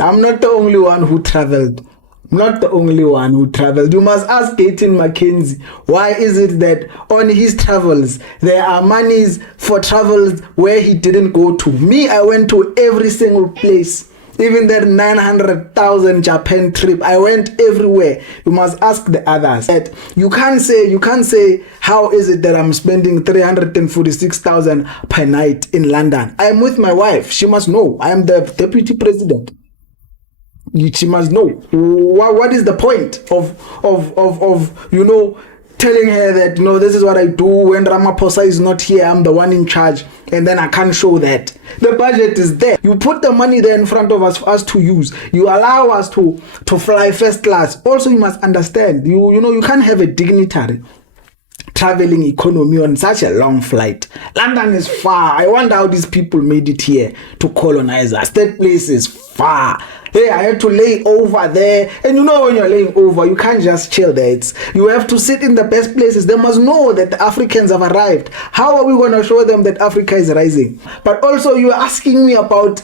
I'm not the only one who traveled. Not the only one who traveled. You must ask Gaten McKenzie, why is it that on his travels, there are monies for travels where he didn't go to? Me, I went to every single place. Even that 900,000 Japan trip, I went everywhere. You must ask the others. You can't say, how is it that I'm spending 346,000 per night in London? I'm with my wife. She must know. I am the deputy president. She must know. What is the point of telling her that, this is what I do when Ramaphosa is not here, I'm the one in charge, and then I can't show that. The budget is there. You put the money there in front of us for us to use. You allow us to fly first class. Also, you must understand, you can't have a dignitary traveling economy on such a long flight. London is far. I wonder how these people made it here to colonize us. That place is far. Hey, I had to lay over there. And when you're laying over, you can't just chill there. You have to sit in the best places. They must know that the Africans have arrived. How are we going to show them that Africa is rising? But also, you're asking me about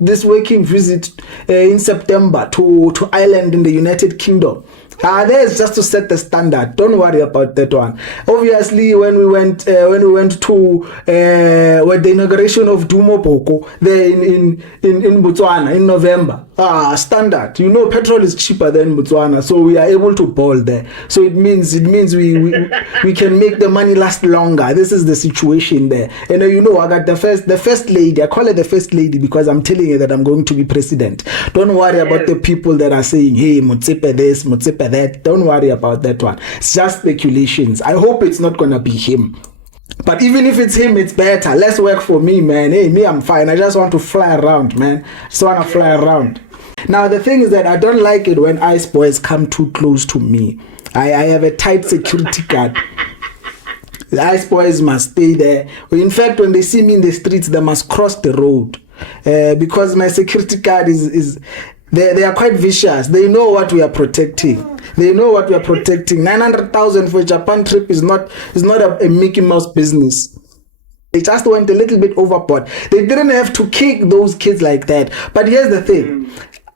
this working visit in September to Ireland in the United Kingdom. There's just to set the standard. Don't worry about that one. Obviously, when we went to the inauguration of Dumo Boko there in Botswana in November, standard. Petrol is cheaper than Botswana, so we are able to ball there. So it means we can make the money last longer. This is the situation there. And I got the first lady. I call her the first lady because I'm telling you that I'm going to be president. Don't worry about the people that are saying, hey, Motsepe this, Motsepe that. Don't worry about that one. It's just speculations. I hope it's not gonna be him. But even if it's him, it's better. Less work for me, man. Hey, me, I'm fine. I just want to fly around, man. Just want to fly around. Now, the thing is that I don't like it when ice boys come too close to me. I have a tight security guard. The ice boys must stay there. In fact, when they see me in the streets, they must cross the road. Because my security guard they are quite vicious. They know what we are protecting. 900,000 for a Japan trip is not a Mickey Mouse business. They just went a little bit overboard. They didn't have to kick those kids like that. But here's the thing.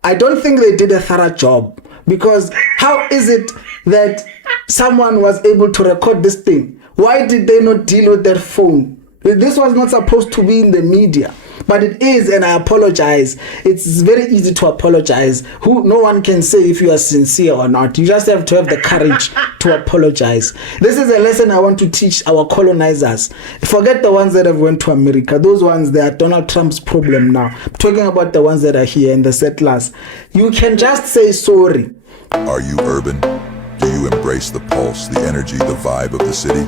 I don't think they did a thorough job. Because how is it that someone was able to record this thing? Why did they not deal with their phone? This was not supposed to be in the media. But it is, and I apologize. It's very easy to apologize. No one can say if you are sincere or not. You just have to have the courage to apologize. This is a lesson I want to teach our colonizers. Forget the ones that have went to America. Those ones, they are Donald Trump's problem now. I'm talking about the ones that are here and the settlers. You can just say sorry. Are you urban? Do you embrace the pulse, the energy, the vibe of the city?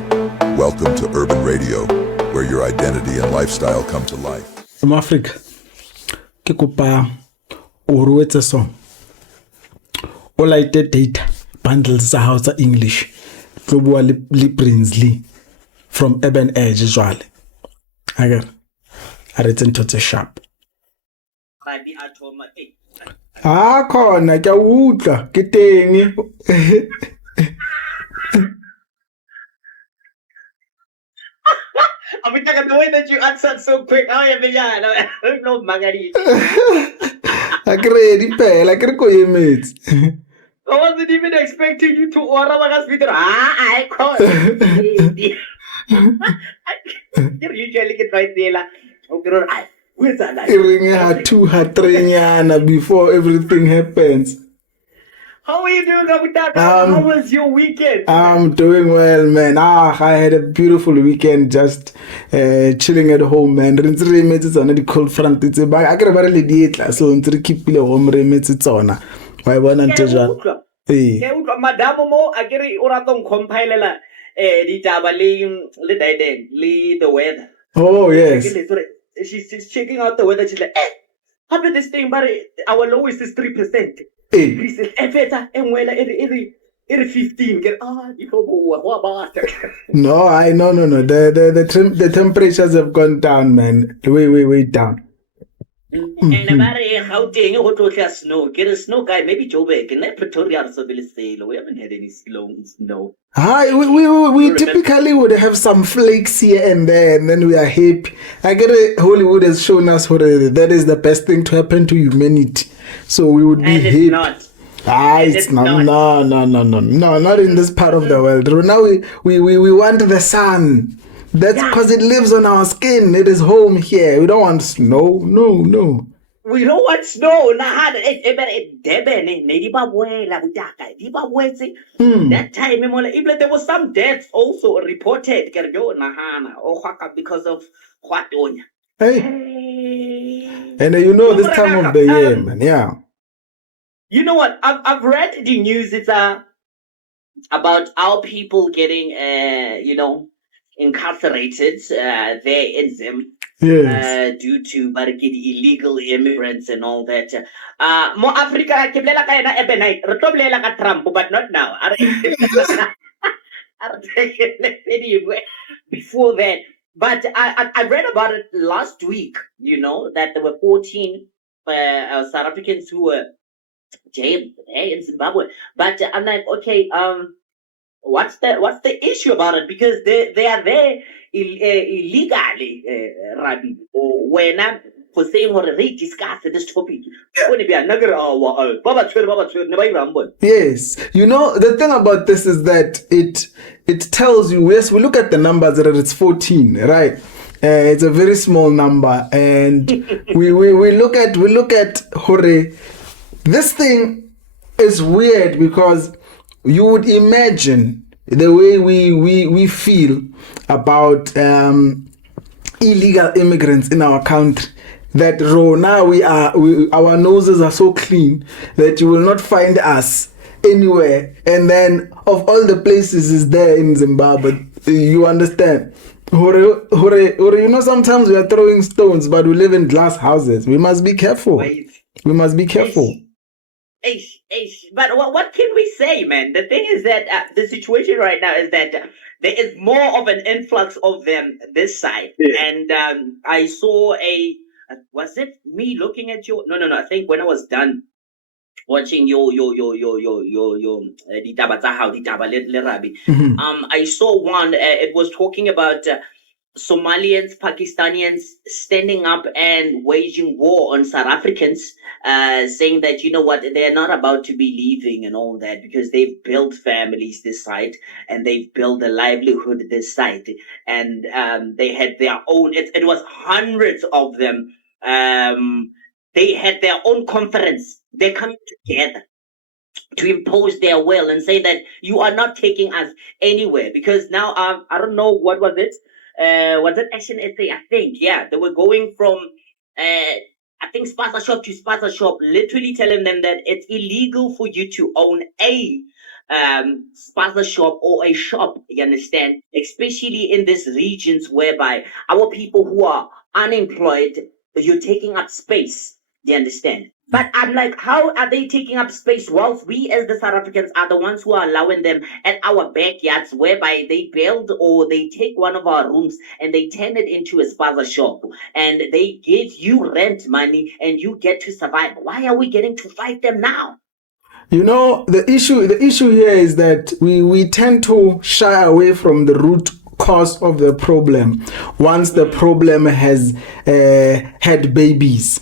Welcome to Urban Radio, where your identity and lifestyle come to life. From Africa, ke kopa o ruetse song. O light data bundles tsa hao tsa English. Tlo bua le Prince Lee from Urban Edge jwale. Agar a re tsentho tse sharp. Khona ke a utlwa ke teng. I mean, the way that you answered so quick. I don't know, Magari. I wasn't even expecting you to order Magas. I call. You usually get right there. Where's that? Before everything happens. How are you doing, Abutaka? How was your weekend? I'm doing well, man. I had a beautiful weekend, just chilling at home, man. It's on the cold front. It's about I got a diet, so I'm keep the home remits. It's on. Why one and two? Hey, Madame Mo, I get it. Oraton compile Ditaba lead the weather. Oh yes. She's checking out the weather. She's like, how did this thing? But our lowest is 3%. Hey. This is every 15. No, no. The temperatures have gone down, man. Way down. And about how dang it snow. Get a snow guy, maybe Joburg and Pretoria so we haven't had any snow. Hi, we typically would have some flakes here and there, and then we are happy. I get it. Hollywood has shown us already that is the best thing to happen to humanity. So we would be And it's hip. not. It's not. No, not in this part of the world. Now we want the sun. That's because it lives on our skin. It is home here. We don't want snow. No. We don't want snow. That time, even there was some deaths also reported because of what? Hey. And you know this time of the year, man. Yeah. You know what? I've read the news. It's about our people getting incarcerated there in Zim. Yes. Due to illegal immigrants and all that. More Africa, ke bolela ka yena Ebenite. Re tlo bolela ka Trump, but not now. Before that. But I read about it last week, that there were 14 South Africans who were jailed in Zimbabwe. But I'm like, okay, what's the issue about it? Because they are there illegally, Rabbie. When I'm for saying what they discuss this topic. Yes, the thing about this is that it tells you. Yes, we look at the numbers that it's 14, right? It's a very small number, and we look at Hore. This thing is weird because you would imagine the way we feel about illegal immigrants in our country, that now our noses are so clean that you will not find us anywhere, and then of all the places is there in Zimbabwe. You understand? Sometimes we are throwing stones, but we live in glass houses. We must be careful. We must be careful. But what can we say, man? The thing is that the situation right now is that there is more of an influx of them this side. Yeah. And I saw was it me looking at your? No. I think when I was done watching your Ditaba le Rabbie, I saw one. It was talking about Somalians, Pakistanians standing up and waging war on South Africans, saying that, you know what, they're not about to be leaving and all that because they've built families this side and they've built a livelihood this side. And they had their own, it was hundreds of them. They had their own conference. They're coming together to impose their will and say that you are not taking us anywhere. Because now, I don't know, what was it? Was it Action SA? I think, yeah. They were going from, I think, spaza shop to spaza shop, literally telling them that it's illegal for you to own a spaza shop or a shop, you understand? Especially in these regions whereby our people who are unemployed, you're taking up space, you understand? But I'm like, how are they taking up space whilst we as the South Africans are the ones who are allowing them at our backyards, whereby they build or they take one of our rooms and they turn it into a spaza shop and they give you rent money and you get to survive? Why are we getting to fight them now? The issue here is that we tend to shy away from the root cause of the problem once the problem has had babies.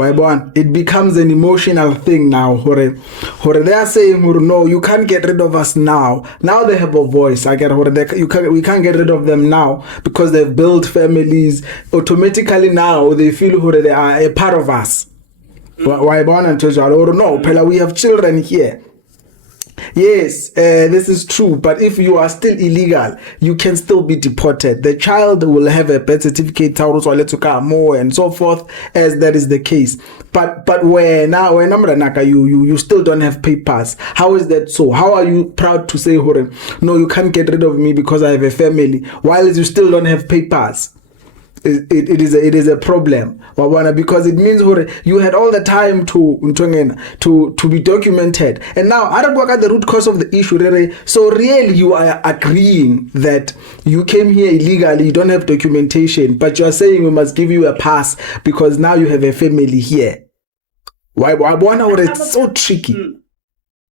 It becomes an emotional thing now. They are saying, no, you can't get rid of us now. Now they have a voice. We can't get rid of them now because they've built families. Automatically now they feel they are a part of us. No, we have children here. Yes, this is true. But if you are still illegal, you can still be deported. The child will have a birth certificate, more and so forth, as that is the case. But when you still don't have papers. How is that so? How are you proud to say, no, you can't get rid of me because I have a family, while you still don't have papers? It is a problem, because it means you had all the time to be documented, and now I don't work at the root cause of the issue. So really you are agreeing that you came here illegally, you don't have documentation, but you are saying we must give you a pass because now you have a family here. Why it's so tricky.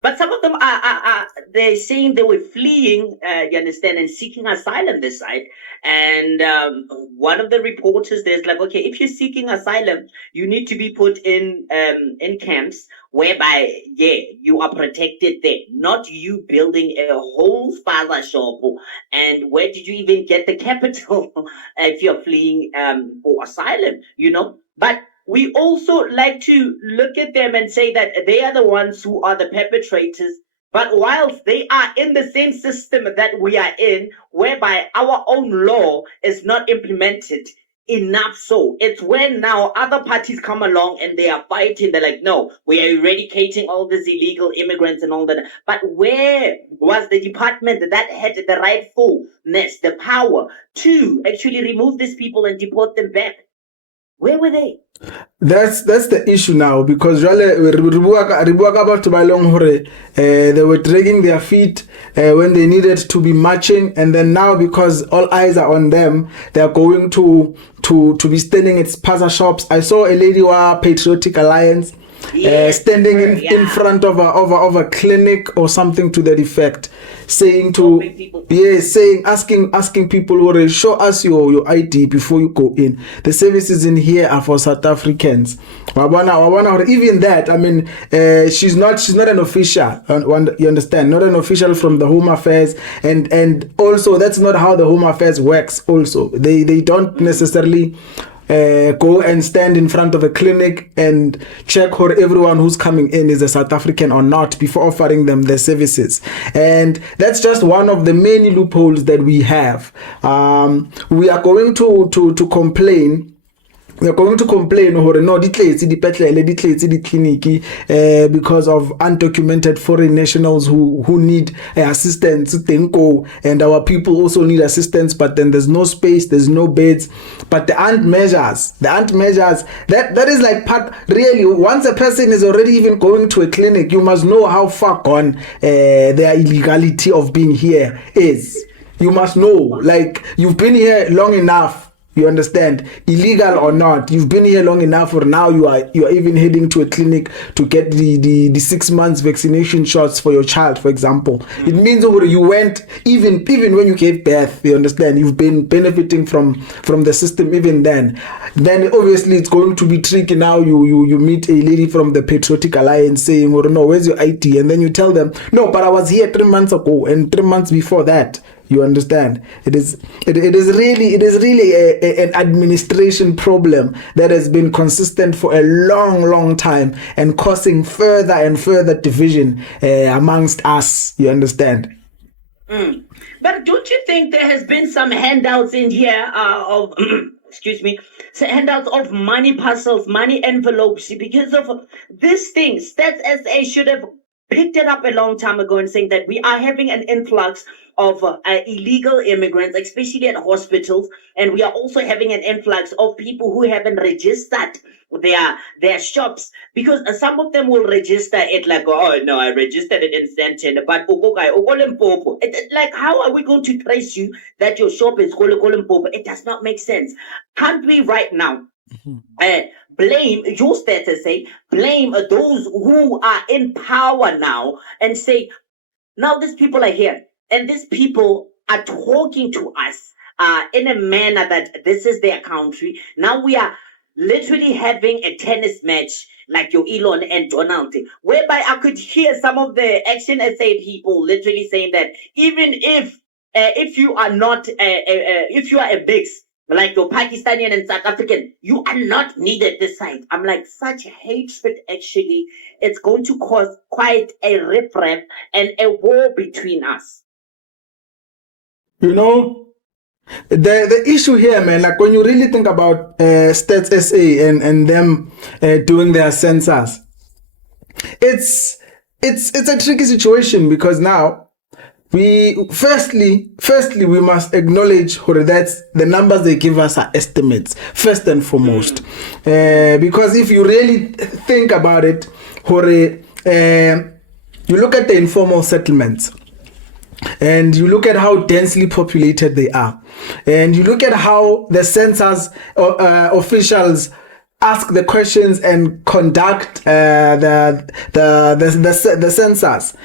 But some of them are they're saying they were fleeing, you understand, and seeking asylum this side. And one of the reporters there's like, okay, if you're seeking asylum, you need to be put in camps whereby, you are protected there, not you building a whole spaza shop. And where did you even get the capital if you're fleeing for asylum, But we also like to look at them and say that they are the ones who are the perpetrators. But whilst they are in the same system that we are in, whereby our own law is not implemented enough, so it's when now other parties come along and they are fighting. They're like, no, we are eradicating all these illegal immigrants and all that. But where was the department that had the rightfulness, the power to actually remove these people and deport them back? Where were they? That's the issue now, because they were dragging their feet when they needed to be marching, and then now because all eyes are on them, they are going to be standing at spaza shops. I saw a lady wa Patriotic Alliance standing in front of a clinic or something to that effect, saying asking people, show us your ID before you go in. The services in here are for South Africans. Even that, I mean, she's not an official, you understand, not an official from the Home Affairs, and also that's not how the Home Affairs works. Also, they don't necessarily go and stand in front of a clinic and check whether everyone who's coming in is a South African or not before offering them their services. And that's just one of the many loopholes that we have. We are going to complain. We're going to complain because of undocumented foreign nationals who need assistance, and our people also need assistance, but then there's no space, there's no beds. But the ant measures, that is like part, really, once a person is already even going to a clinic, you must know how far gone their illegality of being here is. You must know, like, you've been here long enough. You understand, illegal or not, you've been here long enough, or now you are even heading to a clinic to get the 6 months vaccination shots for your child, for example. It means you went even when you gave birth. You understand, you've been benefiting from the system even then. Then obviously it's going to be tricky now. You meet a lady from the Patriotic Alliance saying, no, where's your ID? And then you tell them, no, but I was here 3 months ago and 3 months before that. You understand? It is really an administration problem that has been consistent for a long time and causing further and further division amongst us. You understand? But don't you think there has been some handouts in here of excuse me, handouts of money parcels, money envelopes, because of this thing? Stats SA should have picked it up a long time ago and saying that we are having an influx of illegal immigrants, especially at hospitals, and we are also having an influx of people who haven't registered their shops, because some of them will register it like, oh no, I registered it in Stanton, but like, how are we going to trace you that your shop is Limpopo? It does not make sense. Can't we right now blame your status, blame those who are in power now, and say, now these people are here and these people are talking to us in a manner that this is their country. Now we are literally having a tennis match like your Elon and Donald, whereby I could hear some of the Action SA people literally saying that even if you are not if you are a mix like your Pakistani and South African, you are not needed this side. I'm like, such hatred, actually, it's going to cause quite a riff-raff and a war between us. You know, the issue here, man, like when you really think about Stats SA and them doing their census, it's a tricky situation, because now firstly we must acknowledge that the numbers they give us are estimates first and foremost, because if you really think about it, you look at the informal settlements and you look at how densely populated they are, and you look at how the census officials ask the questions and conduct the census,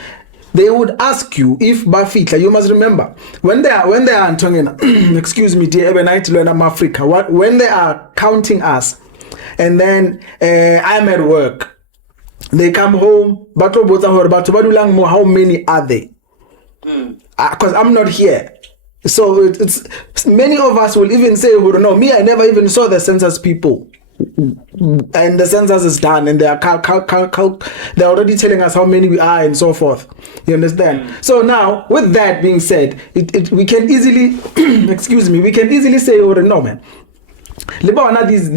they would ask you if bafitla. You must remember when they are excuse me, dear Ebenite Learner Africa, when they are counting us, and then I'm at work, they come home, how many are they? Because I'm not here. So it's many of us will even say, no, me, I never even saw the census people. And the census is done, and they are they're already telling us how many we are and so forth. You understand? So now, with that being said, we can easily excuse me, we can easily say, no, man, these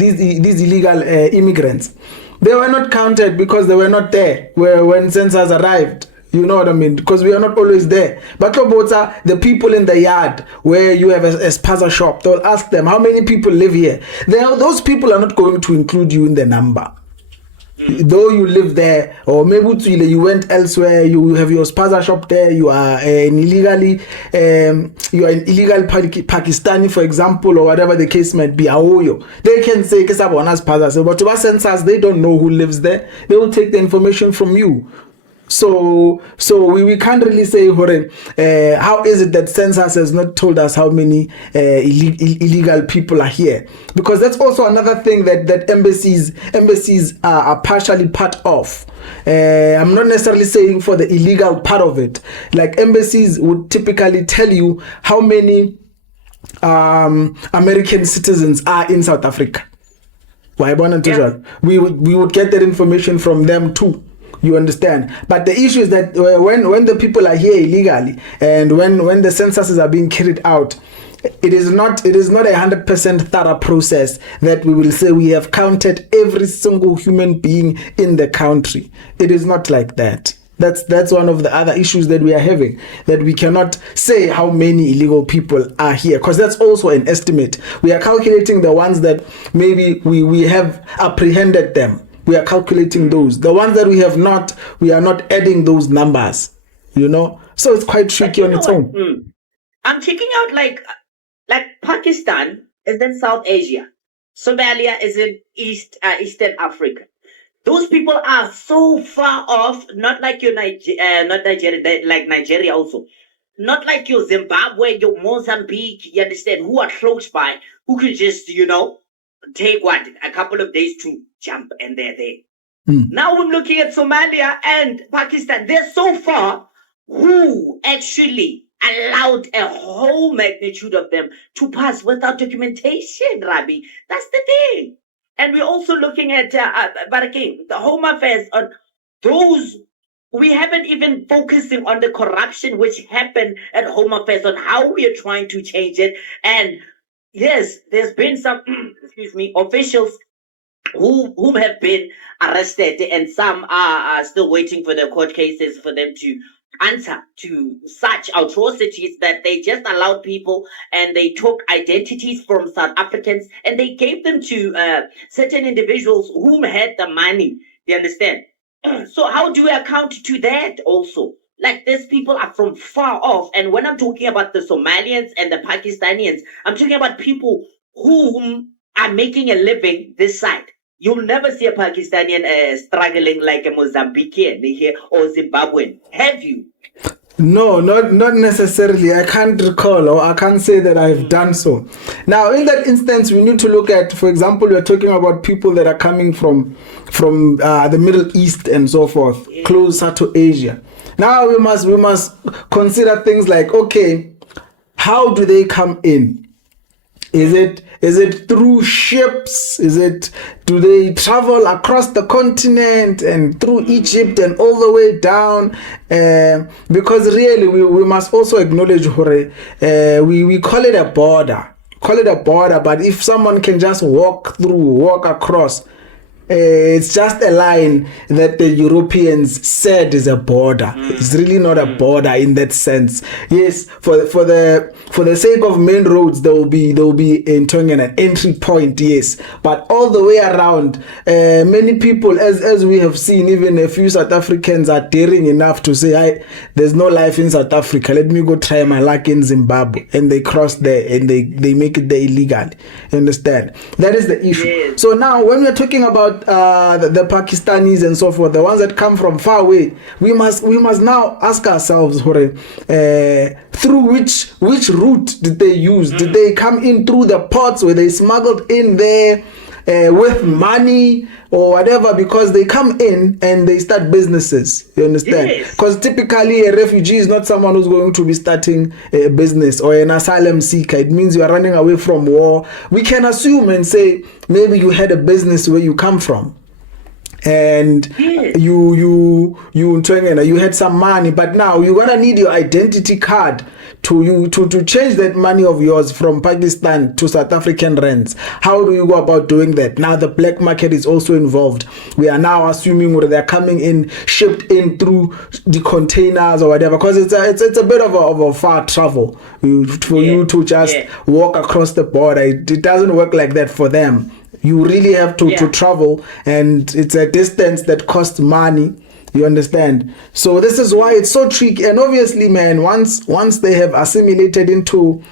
illegal immigrants, they were not counted because they were not there when census arrived. You know what I mean? Because we are not always there. But the people in the yard where you have a spaza shop, they'll ask them, how many people live here? Those people are not going to include you in the number. Though you live there, or maybe you went elsewhere, you have your spaza shop there, you are an illegal Pakistani, for example, or whatever the case might be. They can say, but to census, they don't know who lives there. They will take the information from you. So we can't really say, how is it that census has not told us how many illegal people are here? Because that's also another thing that embassies are partially part of. I'm not necessarily saying for the illegal part of it. Like embassies would typically tell you how many American citizens are in South Africa. We would get that information from them too. You understand? But the issue is that when the people are here illegally, and when the censuses are being carried out, it is not a 100% thorough process that we will say we have counted every single human being in the country. It is not like that. That's one of the other issues that we are having, that we cannot say how many illegal people are here, because that's also an estimate. We are calculating the ones that maybe we have apprehended them. We are calculating those. The ones that we have not, we are not adding those numbers, So it's quite tricky on its own. I'm checking out like Pakistan is in South Asia. Somalia is in Eastern Africa. Those people are so far off, not like your not Nigeria, like Nigeria also. Not like your Zimbabwe, your Mozambique, you understand, who are close by, who can just, take a couple of days to jump, and they're there. Now we're looking at Somalia and Pakistan. They're so far. Who actually allowed a whole magnitude of them to pass without documentation, Rabbie? That's the thing. And we're also looking at the Home Affairs on those. We haven't even focusing on the corruption which happened at Home Affairs, on how we are trying to change it. And yes, there's been some, officials who have been arrested, and some are still waiting for their court cases for them to answer to such atrocities that they just allowed people, and they took identities from South Africans and they gave them to certain individuals whom had the money. You understand? So how do we account to that also? Like, these people are from far off. And when I'm talking about the Somalians and the Pakistanians, I'm talking about people who are making a living this side. You'll never see a Pakistani struggling like a Mozambican here or Zimbabwean. Have you? No, not necessarily. I can't recall, or I can't say that I've done so. Now, in that instance, we need to look at, for example, we're talking about people that are coming from the Middle East and so forth, closer to Asia. Now we must consider things like, okay, how do they come in? Is it through ships? Do they travel across the continent and through Egypt and all the way down? Because really, we must also acknowledge, we call it a border. But if someone can just walk across, it's just a line that the Europeans said is a border. It's really not a border in that sense. Yes, for the sake of main roads, there will be in Tongan an entry point. Yes, but all the way around, many people, as we have seen, even a few South Africans are daring enough to say, there's no life in South Africa. Let me go try my luck in Zimbabwe, and they cross there and they make it there illegally. You understand? That is the issue. Yes. So now, when we're talking about the Pakistanis and so forth, the ones that come from far away, we must now ask ourselves, through which route did they use? Did they come in through the ports where they smuggled in there with money or whatever? Because they come in and they start businesses. You understand? Because typically a refugee is not someone who's going to be starting a business, or an asylum seeker. It means you are running away from war. We can assume and say maybe you had a business where you come from, and you had some money, but now you're gonna need your identity card to change that money of yours from Pakistan to South African rands. How do you go about doing that? Now the black market is also involved. We are now assuming whether they're coming in, shipped in through the containers or whatever, because it's a bit of a far travel for you to just walk across the border. It doesn't work like that for them. You really have to travel, and it's a distance that costs money. You understand? So this is why it's so tricky. And obviously, man, once they have assimilated into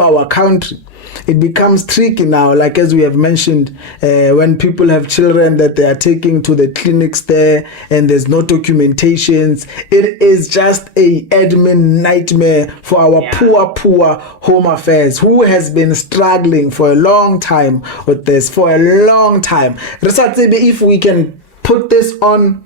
our country, it becomes tricky now. Like as we have mentioned, when people have children that they are taking to the clinics there, and there's no documentations, it is just a admin nightmare for our poor Home Affairs, who has been struggling for a long time with this, If we can put this on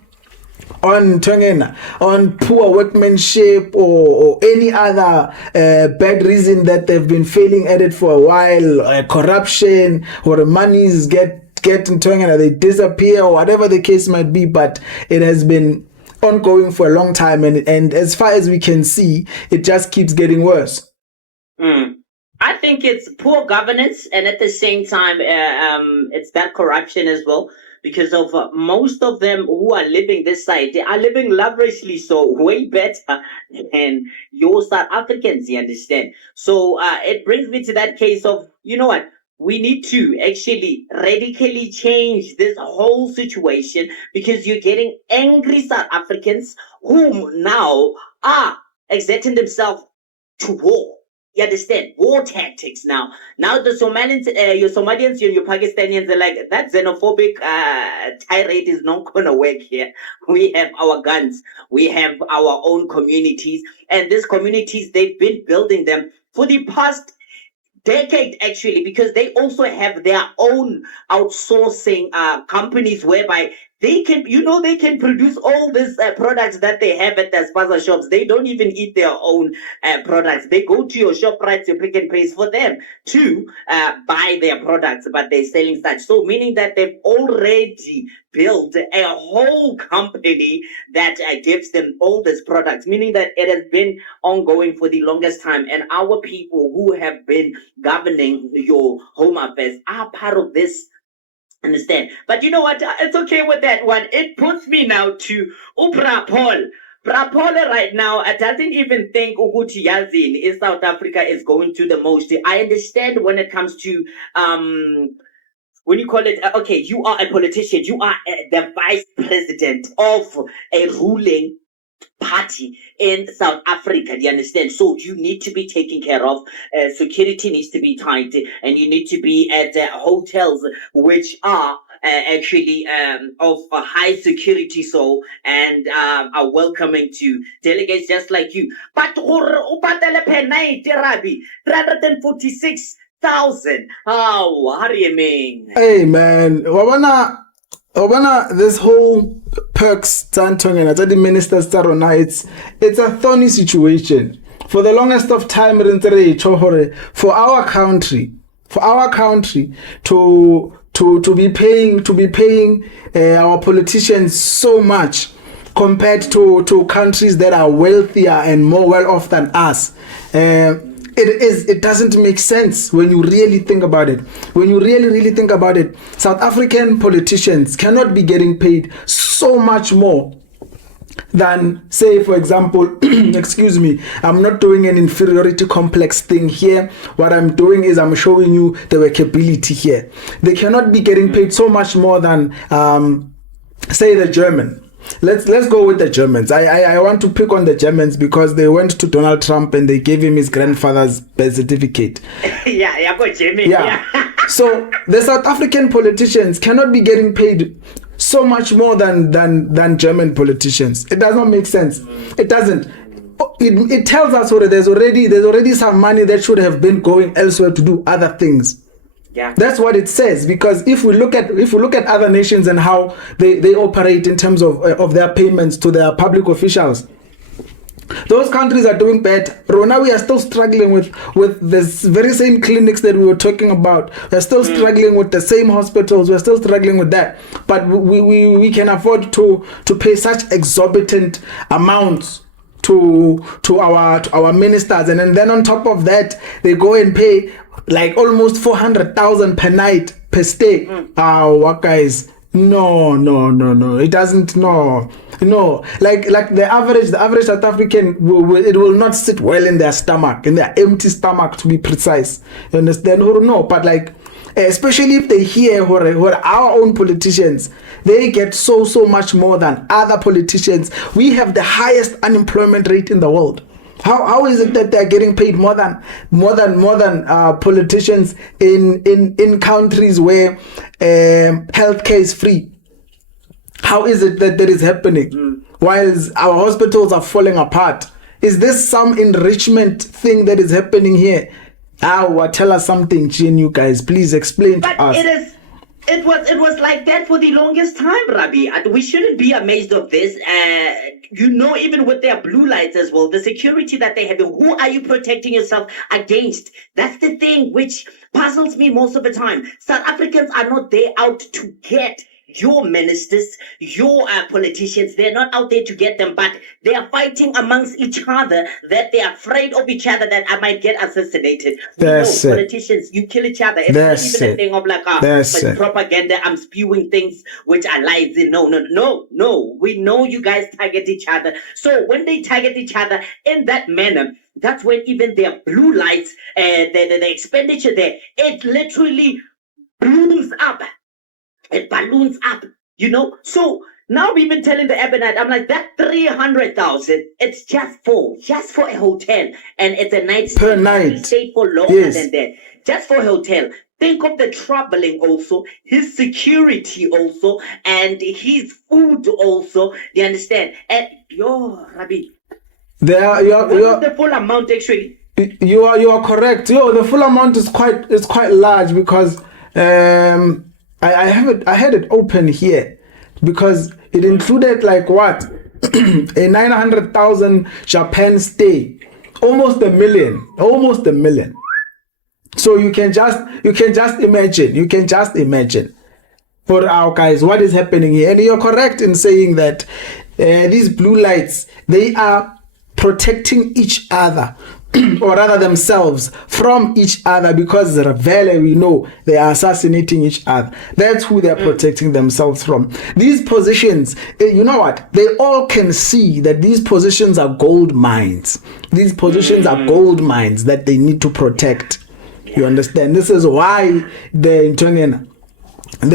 poor workmanship or any other bad reason that they've been failing at it for a while, corruption, or the monies get in Tonga, they disappear, or whatever the case might be, but it has been ongoing for a long time, and as far as we can see, it just keeps getting worse. I think it's poor governance, and at the same time, it's that corruption as well. Because of most of them who are living this side, they are living lavishly, so way better than your South Africans, you understand? So it brings me to that case of, you know what, we need to actually radically change this whole situation, because you're getting angry South Africans who now are exerting themselves to war. You understand? War tactics now. Now the Somalians, your Somalians, your Pakistanians are like, that xenophobic tirade is not going to work here. We have our guns. We have our own communities. And these communities, they've been building them for the past decade, actually, because they also have their own outsourcing companies whereby they can produce all these products that they have at their spaza shops. They don't even eat their own products. They go to your shop, right, your Pick and Pays for them to buy their products, but they're selling such. So meaning that they've already built a whole company that gives them all these products, meaning that it has been ongoing for the longest time. And our people who have been governing your Home Affairs are part of this. Understand? But you know what? It's okay with that one. It puts me now to Bra Paul. Bra Paul right now doesn't even think Uguti Yazin in South Africa is going to the most. I understand when it comes to when you call it, okay, you are a politician, you are the vice president of a ruling party in South Africa, do you understand? So you need to be taken care of. Security needs to be tight, and you need to be at hotels which are actually of high security, so and are welcoming to delegates just like you. But Rabbie, 346,000. Oh, what do you mean? Hey man, Wabana, this whole perks Tantong and the ministers it's a thorny situation. For the longest of time, for our country to be paying our politicians so much compared to countries that are wealthier and more well off than us. it doesn't make sense when you really think about it. When you really think about it, South African politicians cannot be getting paid so much more than, say, for example, excuse me, I'm not doing an inferiority complex thing here. What I'm doing is I'm showing you the workability here. They cannot be getting paid so much more than, say, the German. Let's go with the Germans. I want to pick on the Germans because they went to Donald Trump and they gave him his grandfather's birth certificate. Yeah, go German. Yeah. So the South African politicians cannot be getting paid so much more than German politicians. It does not make sense. It doesn't. It tells us already there's already some money that should have been going elsewhere to do other things. Yeah. That's what it says, because if we look at other nations and how they operate in terms of their payments to their public officials, those countries are doing better. Rona, we are still struggling with this very same clinics that we were talking about. We're still struggling with the same hospitals. We're still struggling with that. But we can afford to pay such exorbitant amounts to our ministers, and then on top of that they go and pay like almost 400,000 per night per stay. What guys? No, it doesn't. No, like the average South African it will not sit well in their stomach, in their empty stomach, to be precise. You understand? Or no, but like, especially if they hear who our own politicians, they get so much more than other politicians. We have the highest unemployment rate in the world. How is it that they're getting paid more than politicians in countries where healthcare is free? How is it that is happening while our hospitals are falling apart? Is this some enrichment thing that is happening here? Tell us something, GNU guys. Please explain to us. It was like that for the longest time, Rabbie. We shouldn't be amazed of this. Even with their blue lights as well, the security that they have, who are you protecting yourself against? That's the thing which puzzles me most of the time. South Africans are not there out to get your ministers, your politicians. They're not out there to get them, but they are fighting amongst each other, that they are afraid of each other, that I might get assassinated. Politicians, you kill each other. It's not even a thing of like but propaganda. I'm spewing things which are lies. No. We know you guys target each other. So when they target each other in that manner, that's when even their blue lights, the expenditure there, it literally balloons up. It balloons up, So now we've been telling the Ebonite, I'm like, that 300,000, it's just for a hotel, and it's a night stay. Per night. We stay for longer than that. Just for a hotel. Think of the traveling also, his security also, and his food also. Do you understand? And Rabbie, what's the full amount actually? You are correct. The full amount is quite large, because I had it open here, because it included like what a 900,000 Japan stay, almost a million. So you can just imagine for our guys what is happening here. And you're correct in saying that these blue lights, they are protecting each other, or rather themselves from each other, because we know they are assassinating each other. That's who they're protecting themselves from. These positions, you know what? They all can see that these positions are gold mines. These positions are gold mines that they need to protect. You understand? This is why they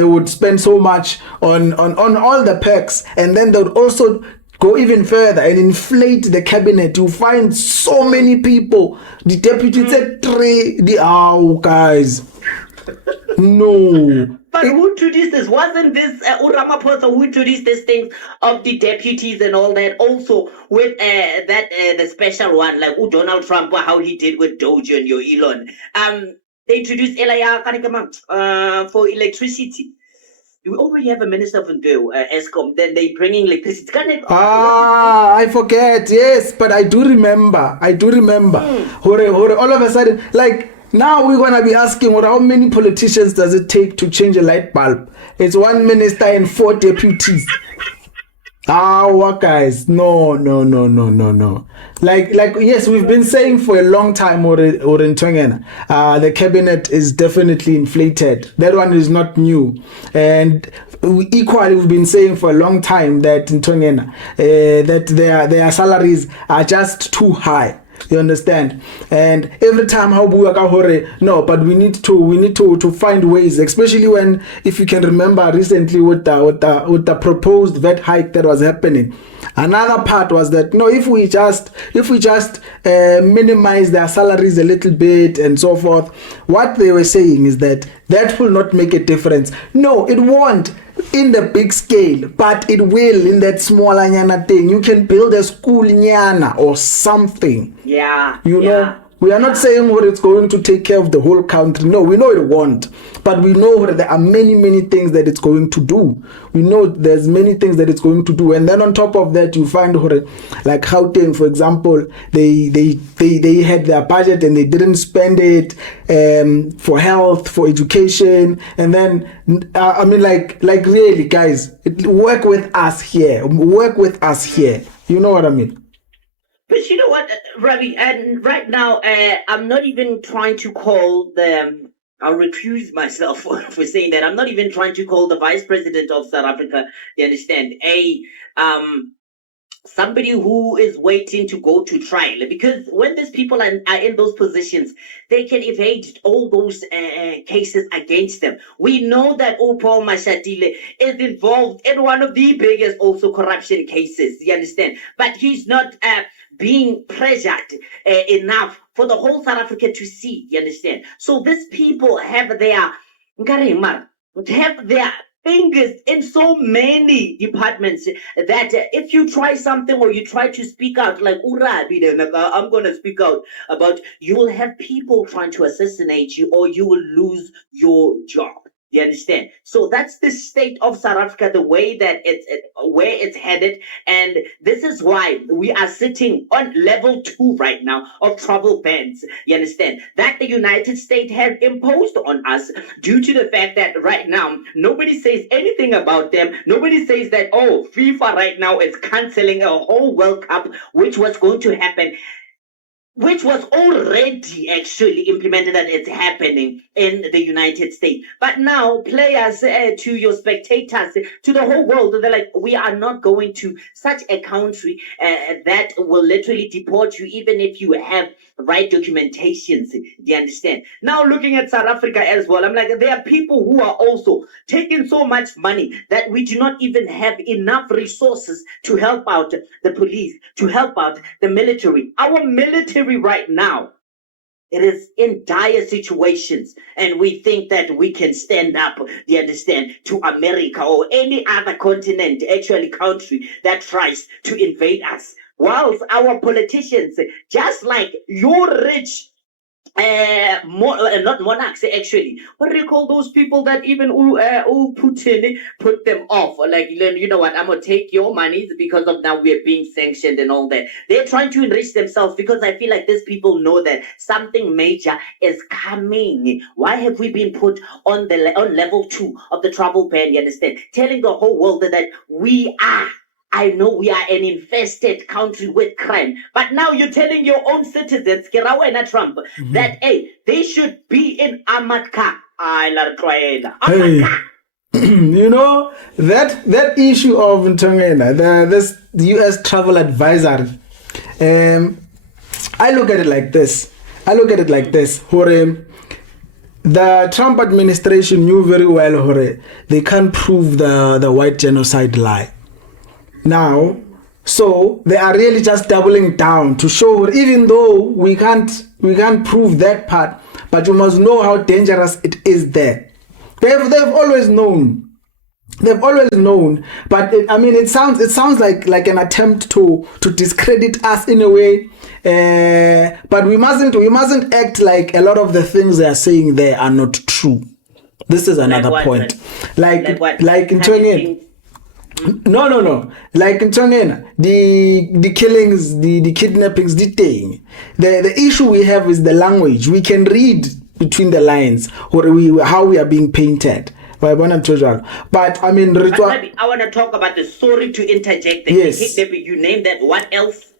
would spend so much on all the perks, and then they would also go even further and inflate the cabinet. You find so many people. The deputy said guys. No. But who introduced this? Wasn't this Ramaphosa who introduced these things of the deputies and all that? Also with the special one, like Donald Trump, how he did with Doge and your Elon. They introduced for electricity. We already have a minister of ESCOM. Then they bringing electricity. I forget. Yes, but I do remember. All of a sudden, like, now we're gonna be asking, how many politicians does it take to change a light bulb? It's one minister and 4 deputies. What guys? No. Like yes, we've been saying for a long time, or in Tongena, the cabinet is definitely inflated. That one is not new, and equally we've been saying for a long time that in Tongena, that their salaries are just too high. You understand? And every time how no, but we need to find ways, especially when, if you can remember recently with the proposed VAT hike that was happening. Another part was that no, if we just minimize their salaries a little bit and so forth, what they were saying is that will not make a difference. No, it won't in the big scale, but it will in that smaller nyana thing. You can build a school nyana or something. Yeah. You know, we are not saying what it's going to take care of the whole country. No, we know it won't. But we know that there are many things that it's going to do. We know there's many things that it's going to do. And then on top of that, you find like Gauteng, for example, they had their budget and they didn't spend it for health, for education. And then, I mean, like really, guys, work with us here. Work with us here. You know what I mean? But you know what, Rabbie, and right now, I'm not even trying to call I'll recuse myself for saying that. I'm not even trying to call the Vice President of South Africa, you understand, somebody who is waiting to go to trial. Because when these people are in those positions, they can evade all those cases against them. We know that Paul Mashatile is involved in one of the biggest also corruption cases, you understand? But he's not being pressured enough for the whole South Africa to see, you understand? So these people have their fingers in so many departments that if you try something or you try to speak out, like Rabbie, I'm going to speak out about, you will have people trying to assassinate you or you will lose your job. You understand? So that's the state of South Africa, the way that where it's headed. And this is why we are sitting on level 2 right now of travel bans. You understand? That the United States has imposed on us due to the fact that right now, nobody says anything about them. Nobody says that, FIFA right now is canceling a whole World Cup, which was going to happen, which was already actually implemented and it's happening in the United States. But now players, to your spectators, to the whole world, they're like, we are not going to such a country that will literally deport you even if you have right documentations. Do you understand? Now looking at South Africa as well, I'm like, there are people who are also taking so much money that we do not even have enough resources to help out the police, to help out the military. Our military right now, it is in dire situations, and we think that we can stand up, you understand, to America or any other continent, actually country that tries to invade us. Whilst our politicians, just like your rich, not monarchs, actually, what do you call those people that even Putin put them off? Like, you know what, I'm gonna take your money because of now we're being sanctioned and all that. They're trying to enrich themselves because I feel like these people know that something major is coming. Why have we been put on level 2 of the travel ban? You understand? Telling the whole world that I know we are an infested country with crime, but now you're telling your own citizens, Trump, that they should be in armored car. You know, that issue of Ntongena, this US travel advisory, I look at it like this. The Trump administration knew very well they can't prove the white genocide lie. Now, so they are really just doubling down to show, even though we can't prove that part, but you must know how dangerous it is there. They've always known. But it sounds like an attempt to discredit us in a way. But we mustn't act like a lot of the things they are saying there are not true. This is another point. Like in Tongena. No. Like in Tongena, the killings, the kidnappings, the thing. The issue we have is the language. We can read between the lines how we are being painted. But I mean, But Rabbie, I want to talk about the story to interject. Yes. You named that. What else?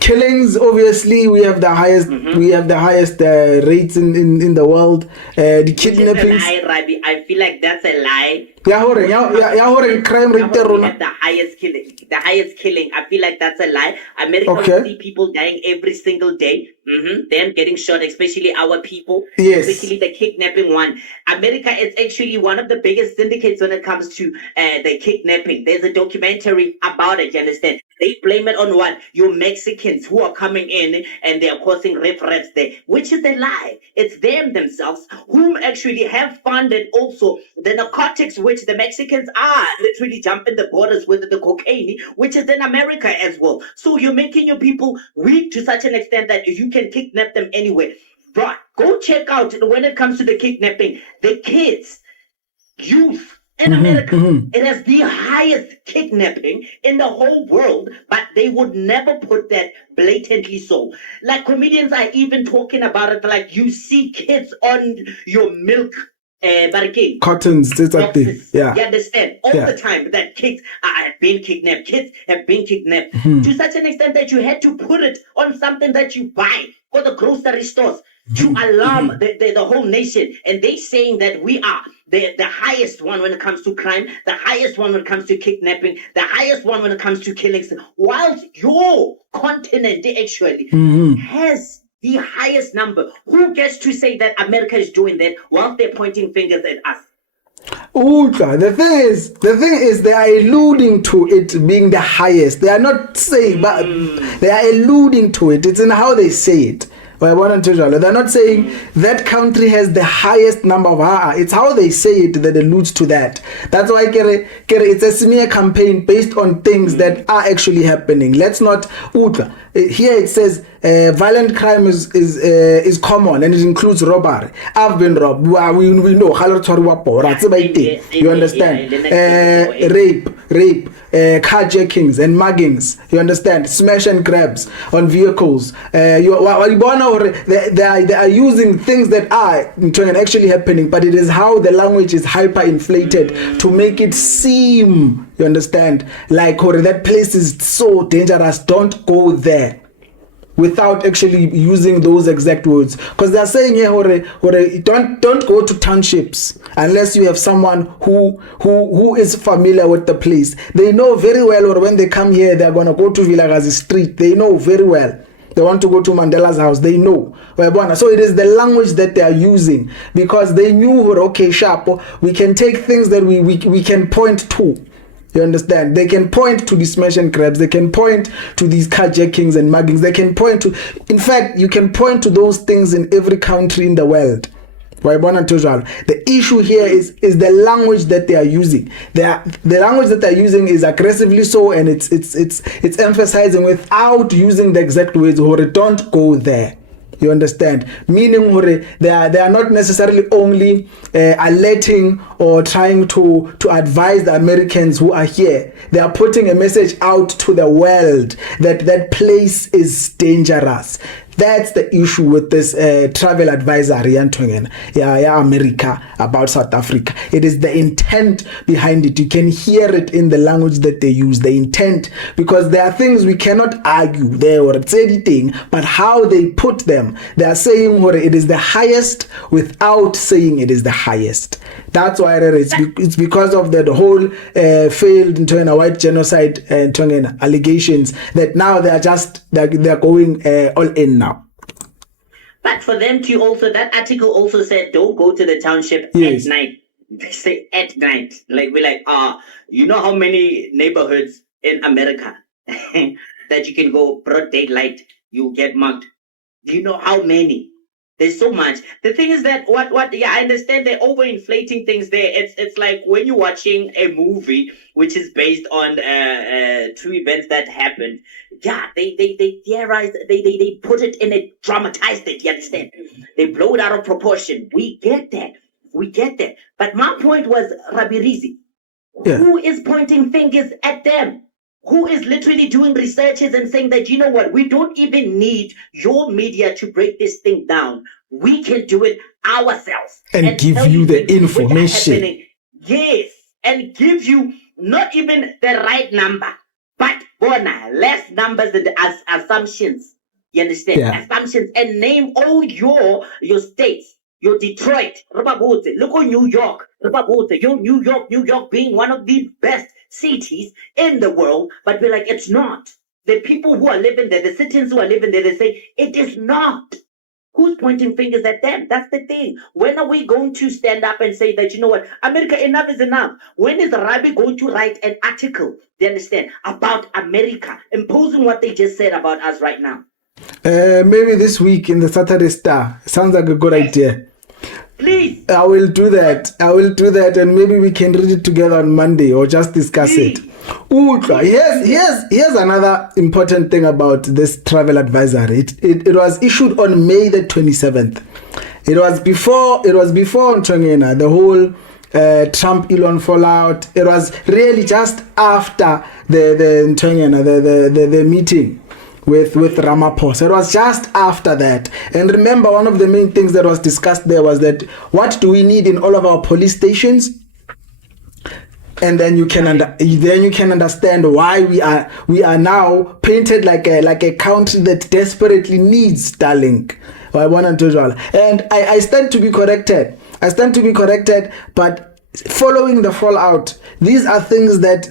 Killings, obviously, we have the highest. We have the highest rates in the world. The kidnappings. Which is a lie, Rabbie. I feel like that's a lie. Crime rate. We have the highest killing. The highest killing. I feel like that's a lie. America will see people dying every single day. Them getting shot, especially our people. Yes. Especially the kidnapping one. America is actually one of the biggest syndicates when it comes to the kidnapping. There's a documentary about it, you understand? They blame it on what? Your Mexicans who are coming in and they are causing riff-raffs there, which is a lie. It's them themselves whom actually have funded also the narcotics, which the Mexicans are literally jumping the borders with the cocaine, which is in America as well. So you're making your people weak to such an extent that you can kidnap them anyway. But go check out when it comes to the kidnapping, the kids, youth, in America, it has the highest kidnapping in the whole world, but they would never put that blatantly so. Like comedians are even talking about it, like you see kids on your milk cottons, boxes. yeah. You understand? All the time that kids have been kidnapped. Kids have been kidnapped to such an extent that you had to put it on something that you buy for the grocery stores to alarm the whole nation. And they saying that we are the highest one when it comes to crime, the highest one when it comes to kidnapping, the highest one when it comes to killings, whilst your continent actually has the highest number. Who gets to say that America is doing that whilst they're pointing fingers at us? Ultra. The thing is, they are alluding to it being the highest. They are not saying, but they are alluding to it. It's in how they say it. They're not saying that country has the highest number of it's how they say it that alludes to that. That's why it's a smear campaign based on things that are actually happening. Let's not here it says violent crime is common and it includes robbery. I've been robbed. We know. You understand? Rape, carjackings and muggings. You understand? Smash and grabs on vehicles. They are using things that are actually happening, but it is how the language is hyperinflated to make it seem, you understand, like that place is so dangerous, don't go there, without actually using those exact words. Because they are saying here, don't go to townships unless you have someone who is familiar with the place. They know very well, or when they come here, they're going to go to Vilagazi Street. They know very well. They want to go to Mandela's house. They know. So it is the language that they are using, because they knew, okay, sharp, we can take things that we can point to. You understand? They can point to the smash and grabs. They can point to these carjackings and muggings. They can point to, in fact, you can point to those things in every country in the world. The issue here is the language that they are using. The language that they're using is aggressively so, and it's emphasizing without using the exact words. Don't go there. You understand? Meaning, they are not necessarily only alerting or trying to advise the Americans who are here. They are putting a message out to the world that that place is dangerous. That's the issue with this travel advisory America about South Africa. It is the intent behind it. You can hear it in the language that they use, the intent, because there are things we cannot argue there or say anything, but how they put them. They are saying it is the highest without saying it is the highest. That's why it's because of the whole failed white genocide allegations that now they're going all in now. But for them to also, that article also said, don't go to the township at night. They say at night. Like, we're like, you know how many neighborhoods in America that you can go broad daylight, you get mugged? Do you know how many? There's so much. The thing is that I understand they're overinflating things there. It's like when you're watching a movie which is based on true events that happened. Yeah, they theorize, they put it in it, dramatized it, you understand? They blow it out of proportion. We get that. But my point was, Rabbie Rizi, who is pointing fingers at them? Who is literally doing researches and saying that, you know what, we don't even need your media to break this thing down. we can do it ourselves. And give tell you the things which are information. happening. Yes, and give you not even the right number, but less numbers and assumptions. You understand? Yeah. Assumptions, and name all your states. Your Detroit, look on New York, New York being one of the best cities in the world, but we're like, it's not. The people who are living there, the citizens who are living there, they say, it is not. Who's pointing fingers at them? That's the thing. When are we going to stand up and say that, you know what, America, enough is enough? When is Rabbie going to write an article, do you understand, about America, imposing what they just said about us right now? Maybe this week in the Saturday Star. Sounds like a good idea. Please. I will do that, and maybe we can read it together on Monday or just discuss it. Here's another important thing about this travel advisory. It was issued on May the 27th. It was before Ntongena, the whole Trump Elon fallout. It was really just after the Ntongena, the meeting with Ramaphosa. It was just after that. And remember, one of the main things that was discussed there was that what do we need in all of our police stations? And then you can understand why we are now painted like a country that desperately needs Starlink. And I stand to be corrected. But following the fallout, these are things that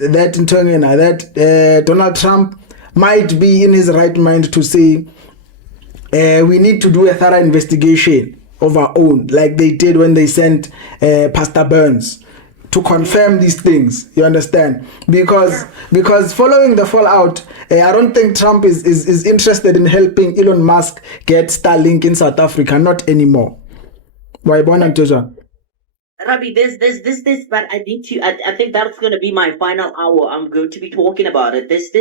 Donald Trump might be in his right mind to say, we need to do a thorough investigation of our own, like they did when they sent Pastor Burns to confirm these things. You understand? Because following the fallout, I don't think Trump is interested in helping Elon Musk get Starlink in South Africa, not anymore. Why, Rabbie, this, but I need to. I think that's going to be my final hour. I'm going to be talking about it. This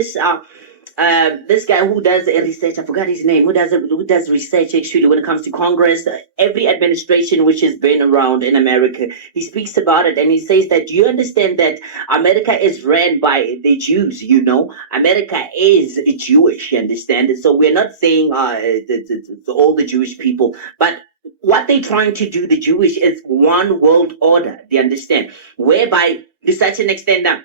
guy who does research, I forgot his name, who does research actually when it comes to Congress, every administration which has been around in America, he speaks about it and he says that you understand that America is ran by the Jews, you know. America is Jewish, you understand? So we're not saying all the Jewish people, but what they're trying to do, the Jewish, is one world order, do you understand? Whereby, to such an extent now,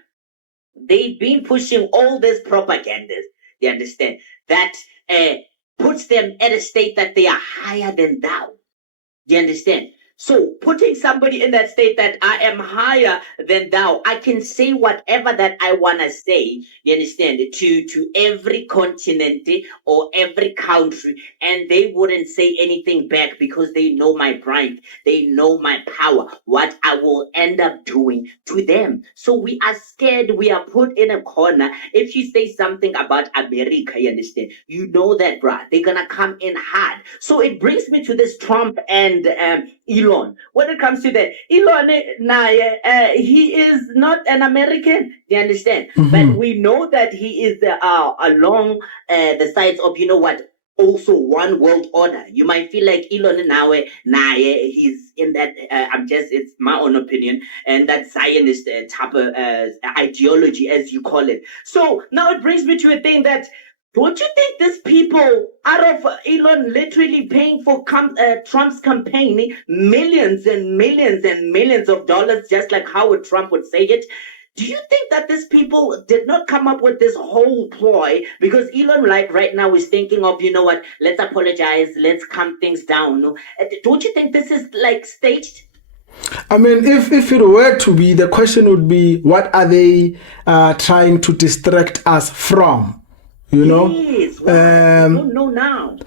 they've been pushing all this propaganda, you understand, that puts them at a state that they are higher than thou. You understand? So putting somebody in that state that I am higher than thou, I can say whatever that I want to say, you understand, to every continent or every country, and they wouldn't say anything back because they know my pride, they know my power, what I will end up doing to them. So we are scared, we are put in a corner. If you say something about America, you understand, you know that, bruh, they're going to come in hard. So it brings me to this Trump and Elon. When it comes to that, Elon, he is not an American, you understand? Mm-hmm. But we know that he is along the sides of, you know what, also one world order. You might feel like Elon now, he's in that, it's my own opinion, and that Zionist type of ideology, as you call it. So now it brings me to a thing that, don't you think these people out of Elon literally paying for Trump's campaign millions and millions and millions of dollars, just like Howard Trump would say it? Do you think that these people did not come up with this whole ploy because Elon, like right now, is thinking of, you know what, let's apologize, let's calm things down? Don't you think this is like staged? I mean, if it were to be, the question would be, what are they trying to distract us from? You know, yes, well, I don't know now.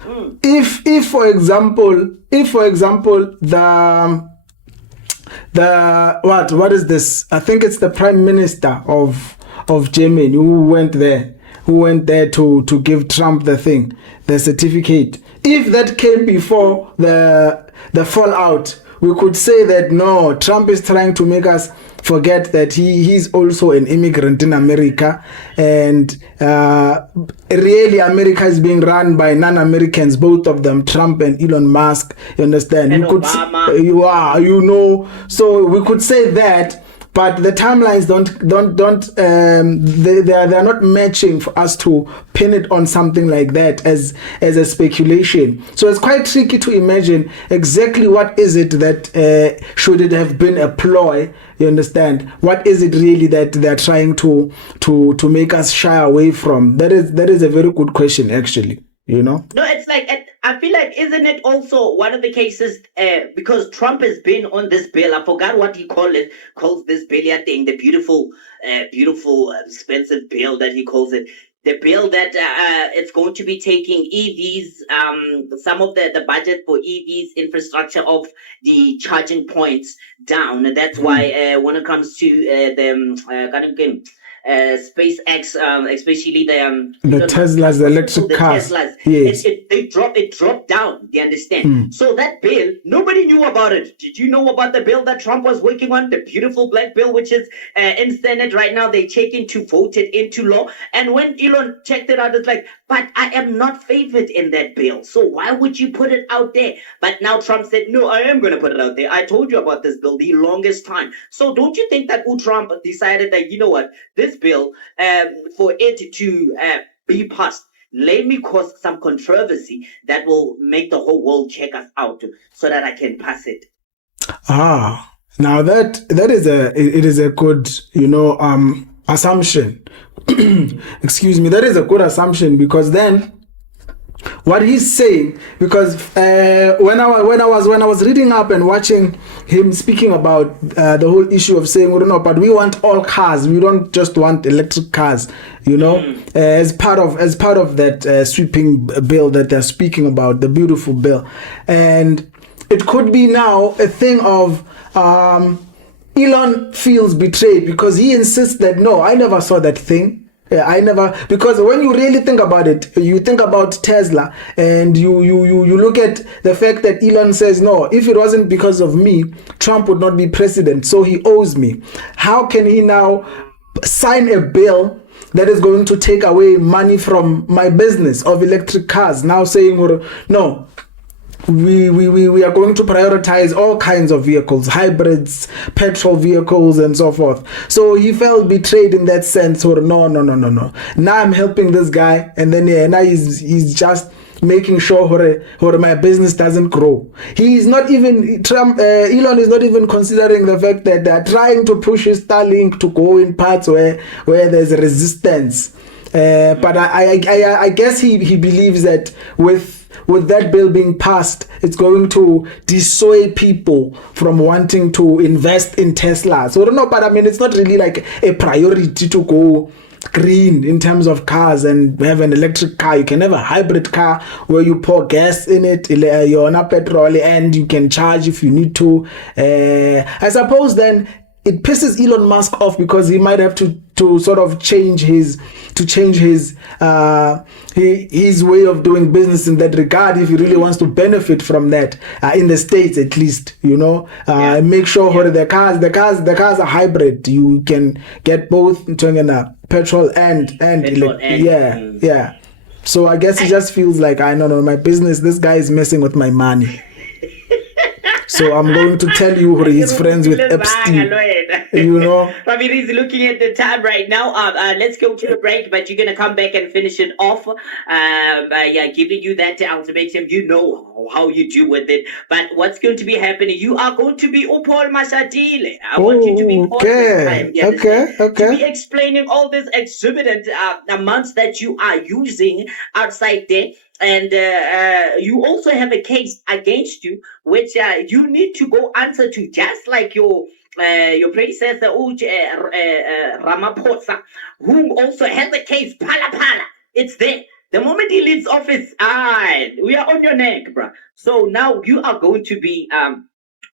If for example, the what is this? I think it's the Prime Minister of Germany who went there to give Trump the certificate. If that came before the fallout, we could say that no, Trump is trying to make us forget that he's also an immigrant in America, and really America is being run by non-Americans, both of them, Trump and Elon Musk. You understand? And you could Obama. so we could say that. but the timelines they're not matching for us to pin it on something like that as a speculation. So it's quite tricky to imagine exactly what is it that should it have been a ploy. You understand? What is it really that they're trying to make us shy away from? That is a very good question, actually. You know? No, it's like, I feel like, isn't it also one of the cases, because Trump has been on this bill, I forgot what he calls this bill, I think, the beautiful, expensive bill that he calls it. The bill that it's going to be taking EVs, some of the budget for EVs infrastructure of the charging points down. And that's why when it comes to the SpaceX, especially the Teslas, the electric cars, Teslas, yes, it dropped down. Do you understand? So that bill, nobody knew about it. Did you know about the bill that Trump was working on, the beautiful black bill, which is in Senate right now? They're taking to vote it into law. And when Elon checked it out, it's like, but I am not favored in that bill. So why would you put it out there? But now Trump said, no, I am going to put it out there. I told you about this bill the longest time. So don't you think that Trump decided that, you know what, this bill, for it to be passed, let me cause some controversy that will make the whole world check us out so that I can pass it. Now that is a good, assumption. Excuse me, that is a good assumption, because then what he's saying, because when I was reading up and watching him speaking about the whole issue of saying, no, but we want all cars, we don't just want electric cars, as part of that sweeping bill that they're speaking about, the beautiful bill. And it could be now a thing of Elon feels betrayed because he insists that, no, I never saw that thing. Because when you really think about it, you think about Tesla and you look at the fact that Elon says, no, if it wasn't because of me, Trump would not be president, so he owes me. How can he now sign a bill that is going to take away money from my business of electric cars, now saying, no, we are going to prioritize all kinds of vehicles, hybrids, petrol vehicles, and so forth. So he felt betrayed in that sense. Or no. Now I'm helping this guy, and then now he's just making sure my business doesn't grow. He's not even Elon is not even considering the fact that they're trying to push his Starlink to go in parts where there's resistance. But I guess he believes that with that bill being passed, it's going to dissuade people from wanting to invest in Tesla. So I don't know, but I mean, it's not really like a priority to go green in terms of cars and have an electric car. You can have a hybrid car where you pour gas in it, you're on petrol, and you can charge if you need to. I suppose then it pisses Elon Musk off because he might have to sort of change his way of doing business in that regard if he really wants to benefit from that, in the States at least, make sure the cars are hybrid. You can get both petrol and electric. Yeah. So I guess he just feels like, I know my business, this guy is messing with my money. So I'm going to tell you he's friends with Epstein. Rabbie is looking at the time right now. Let's go to a break, but you're going to come back and finish it off. Giving you that ultimatum, how you do with it. But what's going to be happening? You are going to be Upol Mashatile. I want you to be to be explaining all this exorbitant amounts that you are using outside there. And you also have a case against you, which you need to go answer to, just like your predecessor, Ramaphosa, who also has a case, Pala. It's there. The moment he leaves office, we are on your neck, bro. So now you are going to be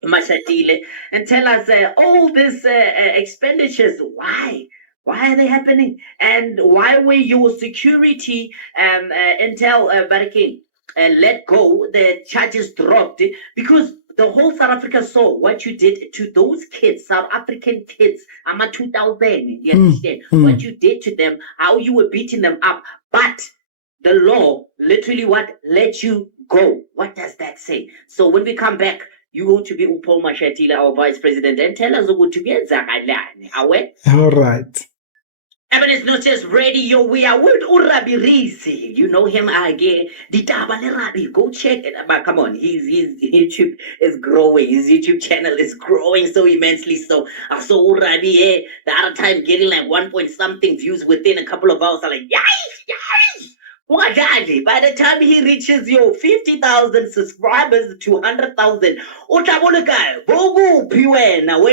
Mashatile and tell us all these expenditures. Why are they happening? And why were your security intel Barakin let go? The charges dropped because the whole South Africa saw what you did to those kids, South African kids. I'm a 2000. You understand what you did to them? How you were beating them up, but the law literally what let you go. What does that say? So when we come back, you go to be Paul Mashatile, our vice president, and tell us what to be aware. All right. Evidence not just radio. We are with Rabbie. You know him again. Ditaba Rabbie. Go check it. But come on, his YouTube is growing. His YouTube channel is growing so immensely. So I saw Rabbie the other time getting like 1 point something views within a couple of hours. I'm like, yay! By the time he reaches your 50,000 subscribers to 100,000, when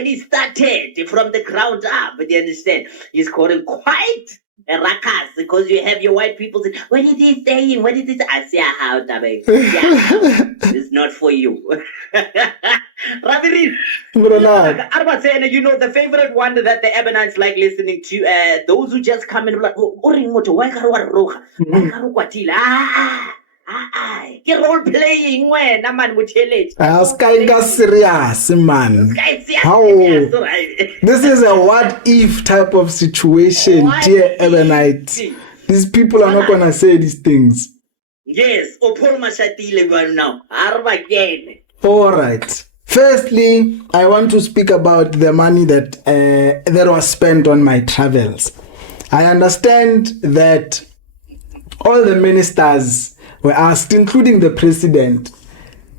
he started from the ground up, you understand? He's calling quite a ruckus because you have your white people saying, what is he saying? What is this? I say, how, it's not for you. Rabbie, you know, the favorite one that the Ebonites like listening to, those who just come in like, you're role playing when a man would tell it. Serious, man. How? This is a what if type of situation, dear Ebonite. These people are not gonna say these things. Yes, Paul Mashatile now. All right. Firstly, I want to speak about the money that was spent on my travels. I understand that all the ministers were asked, including the president,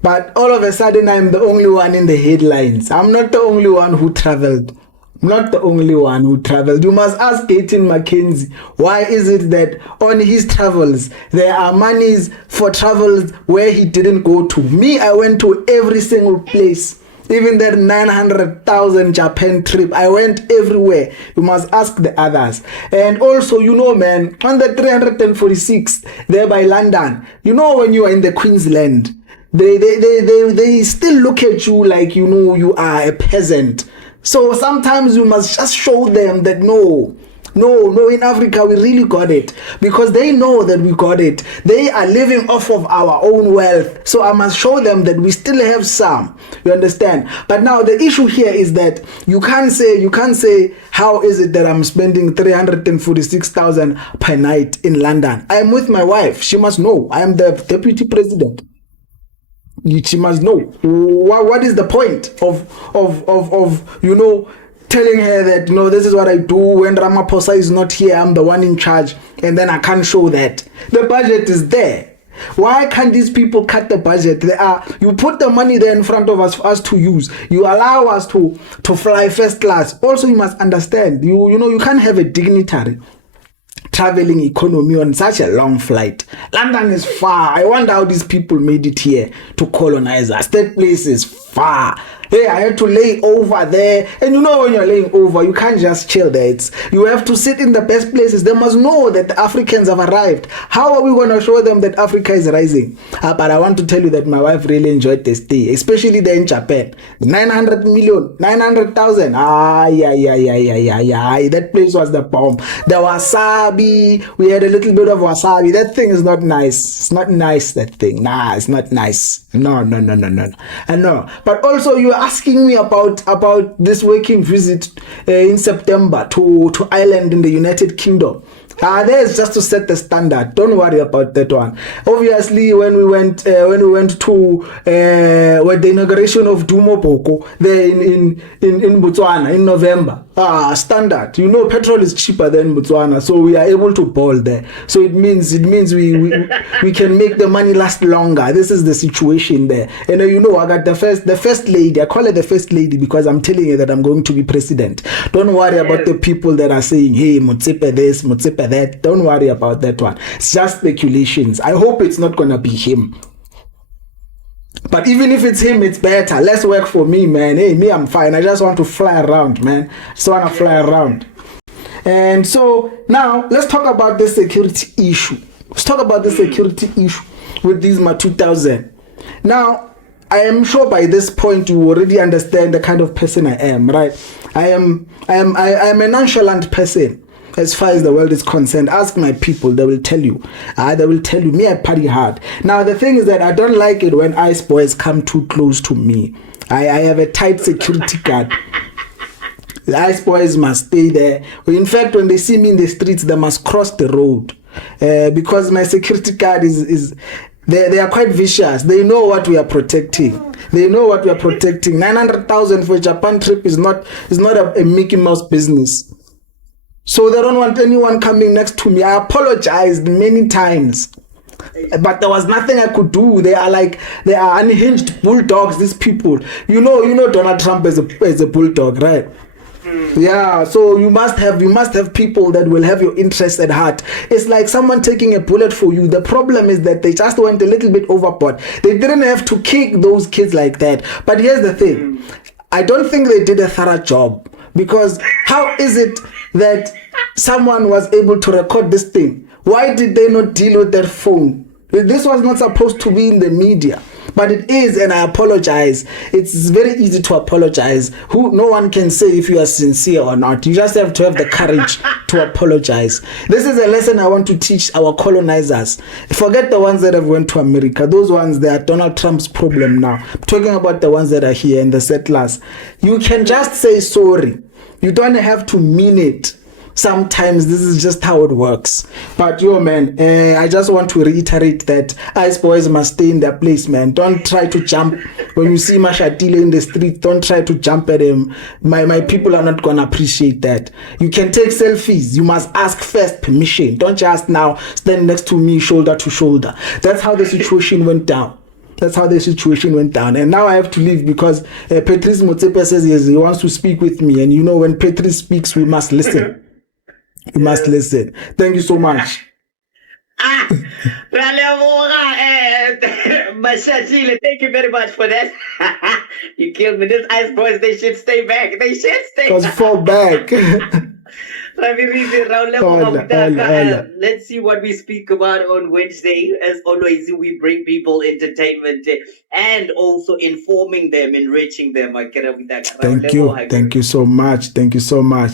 but all of a sudden I'm the only one in the headlines. I'm not the only one who traveled. Not the only one who traveled. You must ask Gaten McKenzie, why is it that on his travels, there are monies for travels where he didn't go to? Me, I went to every single place. Even that 900,000 Japan trip, I went everywhere. You must ask the others. And also, you know, man, on the 346, there by London, you know, when you are in the Queensland, they still look at you like, you know, you are a peasant. So sometimes you must just show them that no, in Africa we really got it, because they know that we got it. They are living off of our own wealth. So I must show them that we still have some. You understand? But now the issue here is that you can't say how is it that I'm spending 346,000 per night in London? I am with my wife. She must know. I am the deputy president. She must know. What is the point of you know, telling her that, no, this is what I do when Ramaphosa is not here, I'm the one in charge, and then I can't show that. The budget is there. Why can't these people cut the budget? You put the money there in front of us for us to use. You allow us to fly first class. Also, you must understand, you know, you can't have a dignitary traveling economy on such a long flight. London is far. I wonder how these people made it here to colonize us. That place is far. Hey, I had to lay over there. And you know, when you're laying over, you can't just chill there. You have to sit in the best places. They must know that the Africans have arrived. How are we going to show them that Africa is rising? But I want to tell you that my wife really enjoyed the stay, especially there in Japan. 900,000. That place was the bomb. The wasabi, we had a little bit of wasabi. That thing is not nice. It's not nice, that thing. Nah, it's not nice. No. I know. But also, you are asking me about this working visit in September to Ireland in the United Kingdom. There's just to set the standard. Don't worry about that one. Obviously, when we went to the inauguration of Dumo Boko there in Botswana in November. Standard. You know, petrol is cheaper than Botswana, so we are able to ball there. So it means we can make the money last longer. This is the situation there. And you know, I got the first lady. I call her the first lady because I'm telling you that I'm going to be president. Don't worry about the people that are saying, hey, Motsepe this, Motsepe that. Don't worry about that one. It's just speculations. I hope it's not gonna be him. But even if it's him, it's better. Less work for me, man. Hey, me, I'm fine. I just want to fly around, man. Just want to fly around. And so now let's talk about the security issue. Let's talk about the security issue with these 2000. Now, I am sure by this point you already understand the kind of person I am, right? I am a nonchalant person. As far as the world is concerned, ask my people, they will tell you. Me, I party hard. Now, the thing is that I don't like it when ice boys come too close to me. I have a tight security guard. The ice boys must stay there. In fact, when they see me in the streets, they must cross the road. Because my security guard is They are quite vicious. They know what we are protecting. 900,000 for a Japan trip is not a Mickey Mouse business. So they don't want anyone coming next to me. I apologized many times, but there was nothing I could do. They are unhinged bulldogs, these people. You know Donald Trump as a bulldog, right? Yeah, so you must have people that will have your interests at heart. It's like someone taking a bullet for you. The problem is that they just went a little bit overboard. They didn't have to kick those kids like that. But here's the thing. I don't think they did a thorough job, because how is it that someone was able to record this thing? Why did they not deal with their phone? This was not supposed to be in the media. But it is, and I apologize. It's very easy to apologize. No one can say if you are sincere or not. You just have to have the courage to apologize. This is a lesson I want to teach our colonizers. Forget the ones that have went to America. Those ones, they are Donald Trump's problem now. I'm talking about the ones that are here and the settlers. You can just say sorry. You don't have to mean it. Sometimes this is just how it works. But man, I just want to reiterate that Ice Boys must stay in their place, man. Don't try to jump. When you see Mashatile in the street, don't try to jump at him. My people are not going to appreciate that. You can take selfies. You must ask first permission. Don't just now stand next to me shoulder to shoulder. That's how the situation went down. And now I have to leave because Patrice Motsepe says he wants to speak with me. And when Patrice speaks, we must listen. You must listen. Thank you so much. Mashatile, thank you very much for that. You killed me. These Ice Boys, they should stay back. Because fall back. Let's see what we speak about on Wednesday. As always, we bring people entertainment and also informing them, enriching them. Thank you so much.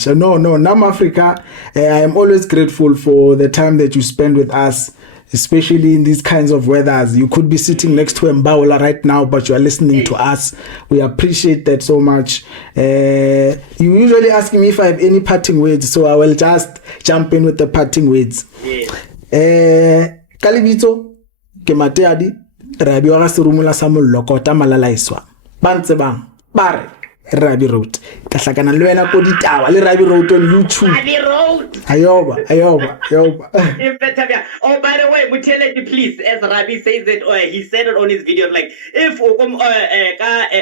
No, Nam Africa, I am always grateful for the time that you spend with us, especially in these kinds of weathers. You could be sitting next to Mbaula right now, but you are listening to us. We appreciate that so much. You usually ask me if I have any parting words, so I will just jump in with the parting words. Kalibito, ke mateadi, Rabbie wa serumula sa mollo kota malalaiswa. Bantse bang, bare. Rabbie wrote. Kahlakana le wena ko Ditaba le Rabbie wrote on YouTube. Rabbie wrote. Ayoba. Oh, by the way, Muteleti, please, as Rabbie says it, or he said it on his video, like, if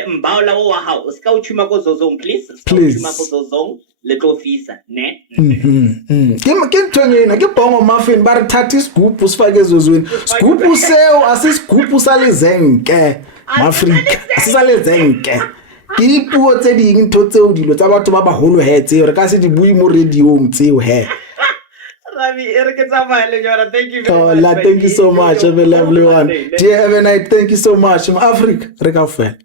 Mbaula o wa hao, ska uchuma ko zozong, please. Please. Uchuma ko zozong, little officer, ne? Ke ntwengena ke bongo muffin ba re thathi scoop usifake ezozweni. Scoop useo asiscoop salezenke. Africa. Asisalezenke. Ke dipuo tse ding ntho tseo dilo tsa batho ba baholo he tseo re ka se di bui mo radiong tseo he. Rabbie, thank you very much. Thank you so much. Have a lovely one. Dear, have a night. Thank you so much. Africa, re ka fela.